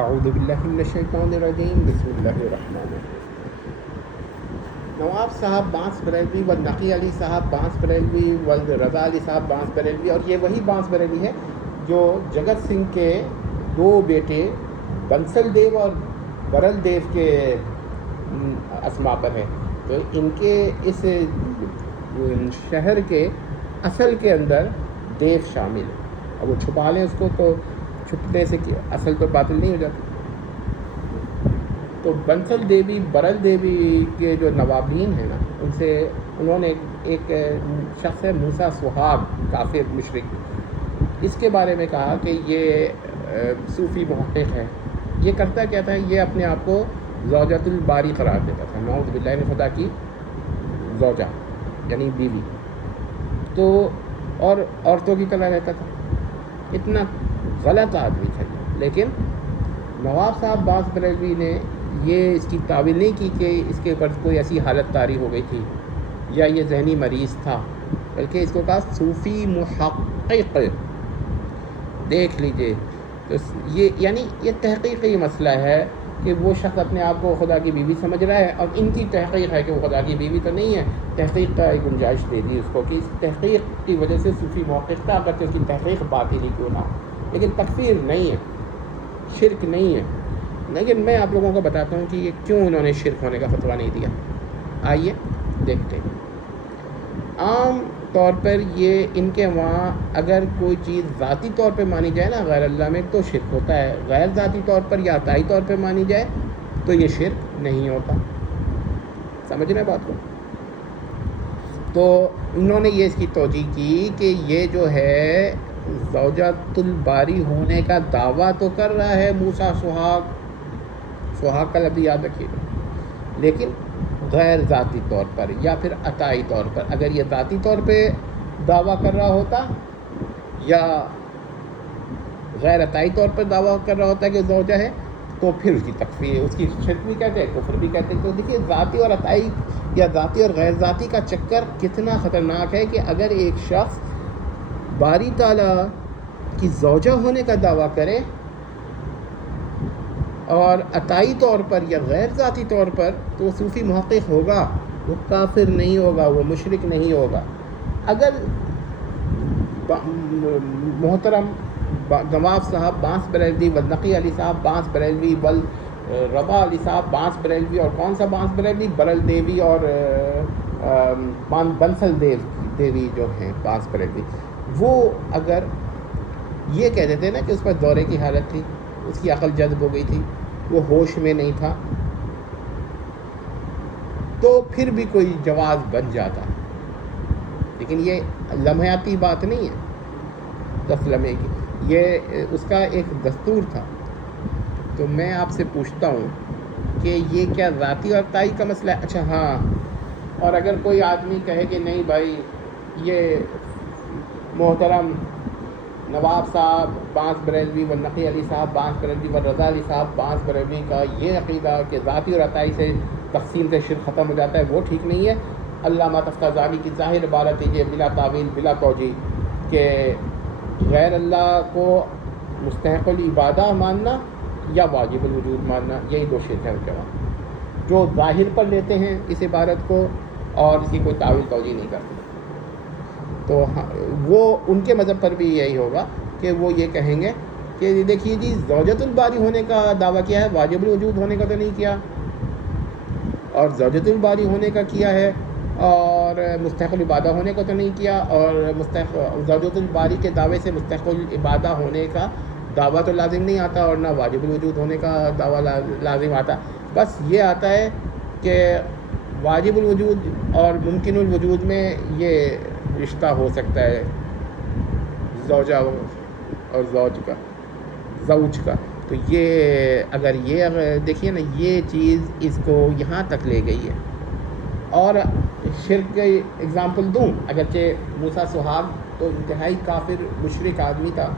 اعوذ باللہ من الشیطان الرجیم، بسم اللہ الرحمن الرحیم۔ نواب صاحب بانس بریلوی و نقی علی صاحب بانس بریلوی و رضا علی صاحب بانس بریلوی، اور یہ وہی بانس بریلوی ہے جو جگت سنگھ کے دو بیٹے بنسل دیو اور برل دیو کے اسما پر ہے۔ تو ان کے اس شہر کے اصل کے اندر دیو شامل ہے، اور وہ چھپا لیں اس کو تو چھپنے سے اصل تو باطل نہیں ہو جاتی۔ تو بنسل دیوی برل دیوی کے جو نوابین ہیں نا، ان سے انہوں نے ایک شخص ہے موسیٰ سہاگ کافر مشرک، اس کے بارے میں کہا کہ یہ صوفی محقق ہے۔ یہ کرتا کیا تھا، یہ اپنے آپ کو زوجۃ الباری قرار دیتا تھا، نعوذ باللہ من خدا کی زوجہ یعنی بیوی، تو اور عورتوں کی طرح رہتا تھا۔ اتنا غلط آدمی تھا، لیکن نواب صاحب بانس بریلوی نے یہ اس کی تعویل نہیں کی کہ اس کے اوپر کوئی ایسی حالت طاری ہو گئی تھی یا یہ ذہنی مریض تھا، بلکہ اس کو کہا صوفی محقق۔ دیکھ لیجئے، تو یہ یعنی یہ تحقیقی مسئلہ ہے کہ وہ شخص اپنے آپ کو خدا کی بیوی سمجھ رہا ہے، اور ان کی تحقیق ہے کہ وہ خدا کی بیوی تو نہیں ہے۔ تحقیق کا ایک گنجائش دے دی اس کو کہ اس تحقیق کی وجہ سے صوفی محقق تھا، اگرچہ اس کی تحقیق باطل ہی کیوں نہ ہو، لیکن تکفیر نہیں ہے، شرک نہیں ہے۔ لیکن میں آپ لوگوں کو بتاتا ہوں کہ یہ کیوں انہوں نے شرک ہونے کا فتویٰ نہیں دیا۔ آئیے دیکھتے ہیں۔ عام طور پر یہ ان کے وہاں اگر کوئی چیز ذاتی طور پہ مانی جائے نا غیر اللہ میں تو شرک ہوتا ہے، غیر ذاتی طور پر یا عطائی طور پہ مانی جائے تو یہ شرک نہیں ہوتا۔ سمجھ رہے ہیں بات کو؟ تو انہوں نے یہ اس کی توجیہ کی کہ یہ جو ہے زوجۃ الباری ہونے کا دعویٰ تو کر رہا ہے موسیٰ سہاگ، سہاگ کا لفظ یاد رکھیے گا، لیکن غیر ذاتی طور پر یا پھر عطائی طور پر۔ اگر یہ ذاتی طور پہ دعویٰ کر رہا ہوتا یا غیر عطائی طور پر دعویٰ کر رہا ہوتا ہے کہ زوجہ ہے تو پھر اس کی تکفیر، اس کی شرک بھی کہتے ہیں، کفر بھی کہتے ہیں۔ تو دیکھیے ذاتی اور عطائی یا ذاتی اور غیر ذاتی کا چکر کتنا خطرناک ہے کہ اگر ایک شخص باری تعالیٰ کی زوجہ ہونے کا دعویٰ کرے اور عطائی طور پر یا غیر ذاتی طور پر، تو وہ صوفی محقق ہوگا، وہ کافر نہیں ہوگا، وہ مشرک نہیں ہوگا۔ اگر محترم نواب صاحب بانس بریلوی والنقی علی صاحب بانس بریلوی رضا علی صاحب بانس بریلوی، اور کون سا بانس بریلوی، برل دیوی اور بنسل دیوی جو ہیں بانس بریلوی، وہ اگر یہ کہہ دیتے نا کہ اس پر دورے کی حالت تھی، اس کی عقل جذب ہو گئی تھی، وہ ہوش میں نہیں تھا، تو پھر بھی کوئی جواز بن جاتا، لیکن یہ لمحاتی بات نہیں ہے 10 لمحے کی، یہ اس کا ایک دستور تھا۔ تو میں آپ سے پوچھتا ہوں کہ یہ کیا ذاتی اور عطائی کا مسئلہ ہے؟ اچھا ہاں، اور اگر کوئی آدمی کہے کہ نہیں بھائی یہ محترم نواب صاحب بانس بریلوی والنقی علی صاحب بانس بریلوی والرضا علی صاحب بانس بریلوی کا یہ عقیدہ کہ ذاتی اور عطائی سے تقسیم سے شرک ختم ہو جاتا ہے، وہ ٹھیک نہیں ہے۔ علامہ تفتازانی کی ظاہر عبارت ہے یہ بلا تعویل بلا توجیہ کہ غیر اللہ کو مستحق العبادہ ماننا یا واجب الوجود ماننا، یہی دو شرک ہیں ان کے وہاں، جو ظاہر پر لیتے ہیں اس عبارت کو اور اس کی کوئی تعویل توجیہ نہیں کرتے۔ تو وہ ان کے مذہب پر بھی یہی ہوگا کہ وہ یہ کہیں گے کہ دیکھیے جی زوجۃ الباری ہونے کا دعویٰ کیا ہے، واجب الوجود ہونے کا تو نہیں کیا، اور زوجۃ الباری ہونے کا کیا ہے اور مستحق العبادہ ہونے کا تو نہیں کیا، اور زوجۃ الباری کے دعوے سے مستحق العبادہ ہونے کا دعویٰ تو لازم نہیں آتا، اور نہ واجب الوجود ہونے کا دعویٰ لازم آتا، بس یہ آتا ہے کہ واجب الوجود اور ممکن الوجود میں یہ رشتہ ہو سکتا ہے زوجہ اور زوج کا۔ تو یہ اگر دیکھیے نا یہ چیز اس کو یہاں تک لے گئی ہے۔ اور شرک کی اگزامپل دوں، اگرچہ موسیٰ سہاگ تو انتہائی کافر مشرک آدمی تھا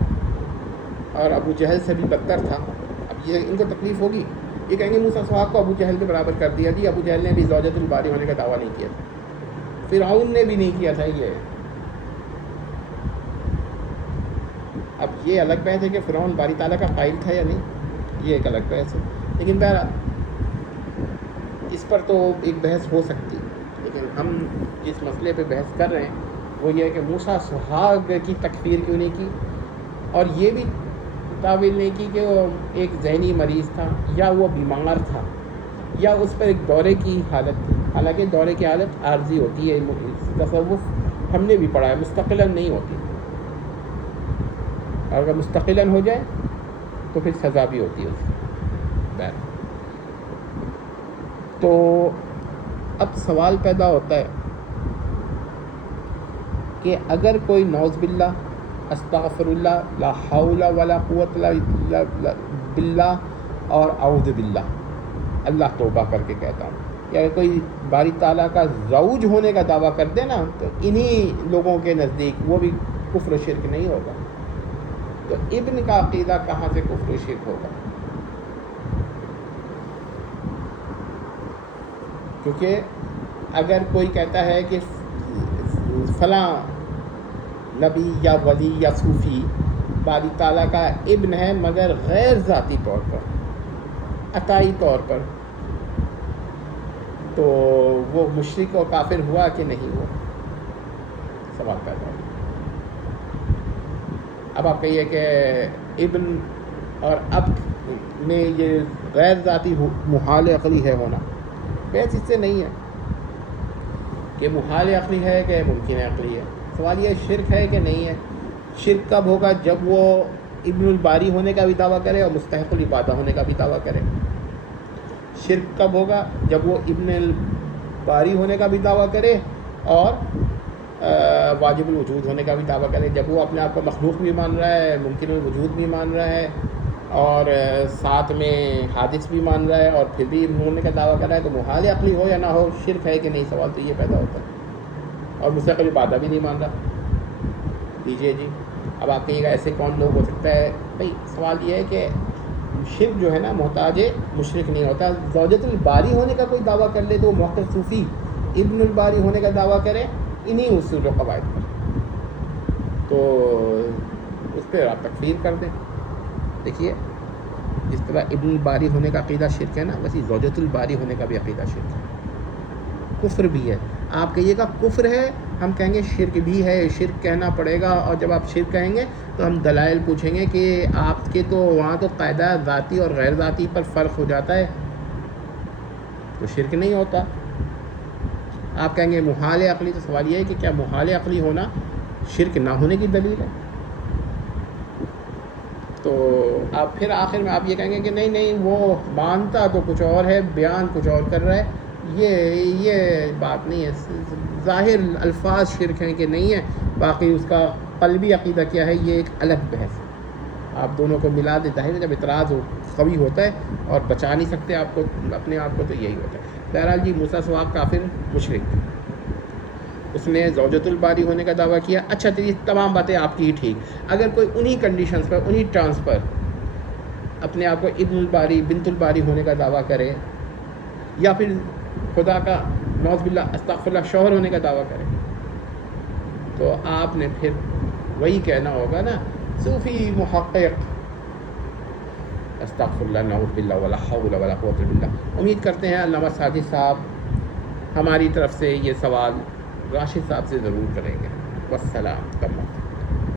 اور ابو جہل سے بھی بدتر تھا، اب یہ ان کو تکلیف ہوگی، یہ کہیں گے موسیٰ سہاگ کو ابو جہل کے برابر کر دیا جی، ابو جہل نے بھی زوجۃ الباری ہونے کا دعویٰ نہیں کیا تھا، فرعون نے بھی نہیں کیا تھا۔ یہ اب یہ الگ بات ہے کہ فرعون باری تعالیٰ کا قائل تھا یا نہیں، یہ ایک الگ بحث ہے. لیکن بہرحال اس پر تو ایک بحث ہو سکتی، لیکن ہم جس مسئلے پہ بحث کر رہے ہیں وہ یہ ہے کہ موسیٰ سہاگ کی تکفیر کیوں نہیں کی، اور یہ بھی تعویل نہیں کی کہ وہ ایک ذہنی مریض تھا یا وہ بیمار تھا یا اس پر ایک دورے کی حالت تھی. حالانکہ دورے کی حالت عارضی ہوتی ہے، تصوف ہم نے بھی پڑھا ہے، مستقلاً نہیں ہوتی، اور اگر مستقلاً ہو جائے تو پھر سزا بھی ہوتی ہے اس کی. تو اب سوال پیدا ہوتا ہے کہ اگر کوئی نعوذ باللہ، استغفر اللہ، لا حول ولا قوت الا باللہ اور اعوذ باللہ، اللہ توبہ کر کے کہتا ہوں، یا کوئی باری تعالیٰ کا زوج ہونے کا دعویٰ کر دے نا، تو انہی لوگوں کے نزدیک وہ بھی کفر و شرک نہیں ہوگا. تو ابن کا عقیدہ کہاں سے کفر و شرک ہوگا؟ کیونکہ اگر کوئی کہتا ہے کہ فلاں نبی یا ولی یا صوفی باری تعالیٰ کا ابن ہے مگر غیر ذاتی طور پر، عطائی طور پر، تو وہ مشرک و کافر ہوا کہ نہیں ہوا؟ سوال پیدا ہوا. اب آپ کہیے کہ ابن اور اب میں یہ غیر ذاتی محال عقلی ہے ہونا، بحث اس سے نہیں ہے کہ محال عقلی ہے کہ ممکن عقلی ہے. سوال یہ شرک ہے کہ نہیں ہے. شرک کب ہوگا؟ جب وہ ابن الباری ہونے کا بھی دعویٰ کرے اور مستحق العبادہ ہونے کا بھی دعویٰ کرے. شرک کب ہوگا؟ جب وہ ابن الباری ہونے کا بھی دعویٰ کرے اور واجب الوجود ہونے کا بھی دعویٰ کرے. جب وہ اپنے آپ کو مخلوق بھی مان رہا ہے، ممکن الوجود بھی مان رہا ہے، اور ساتھ میں حادث بھی مان رہا ہے، اور پھر بھی ابن ہونے کا دعویٰ کر رہا ہے، تو محال عقلی ہو یا نہ ہو، شرک ہے کہ نہیں؟ سوال تو یہ پیدا ہوتا ہے. اور مستحق العبادہ بھی نہیں مان رہا. دیجیے جی، اب آپ کہیے گا ایسے کون لوگ ہو سکتا ہے؟ بھائی سوال یہ ہے کہ شرک جو ہے نا محتاج مشرک نہیں ہوتا. زوجۃ الباری ہونے کا کوئی دعویٰ کر لے تو وہ موقف صوفی ابن الباری ہونے کا دعویٰ کرے انہی اصول و قواعد پر، تو اس پہ آپ تکفیر کر دیں. دیکھیے جس طرح ابن الباری ہونے کا عقیدہ شرک ہے نا، ویسے زوجۃ الباری ہونے کا بھی عقیدہ شرک ہے، کفر بھی ہے. آپ کہیے گا کفر ہے، ہم کہیں گے شرک بھی ہے، شرک کہنا پڑے گا. اور جب آپ شرک کہیں گے تو ہم دلائل پوچھیں گے کہ آپ کے تو وہاں تو قاعدہ ذاتی اور غیر ذاتی پر فرق ہو جاتا ہے، تو شرک نہیں ہوتا. آپ کہیں گے محال عقلی، تو سوال یہ ہے کہ کیا محال عقلی ہونا شرک نہ ہونے کی دلیل ہے؟ تو آپ پھر آخر میں آپ یہ کہیں گے کہ نہیں نہیں، وہ مانتا تو کچھ اور ہے، بیان کچھ اور کر رہا ہے. یہ بات نہیں ہے. ظاہر الفاظ شرک ہیں کہ نہیں ہے، باقی اس کا قلبی عقیدہ کیا ہے، یہ ایک الگ بحث ہے. آپ دونوں کو ملا دے. ظاہر جب اعتراض قوی ہوتا ہے اور بچا نہیں سکتے آپ کو اپنے آپ کو، تو یہی ہوتا ہے. بہرحال جی، موسیٰ سواق کافر مشرک، اس نے زوجۃ الباری ہونے کا دعویٰ کیا. اچھا تو یہ تمام باتیں آپ کی ہی ٹھیک. اگر کوئی انہی کنڈیشنز پر، انہی ٹرمز پر اپنے آپ کو ابن الباری، بنت الباری ہونے کا دعویٰ کرے، یا پھر خدا کا نعوذ باللہ استغفر اللہ شوہر ہونے کا دعویٰ کرے، تو آپ نے پھر وہی کہنا ہوگا نا، صوفی محقق استغفر اللہ، نعوذ باللہ، ولا حول ولا قوت الا باللہ. امید کرتے ہیں علامہ ساجد صاحب ہماری طرف سے یہ سوال راشد صاحب سے ضرور کریں گے. والسلام.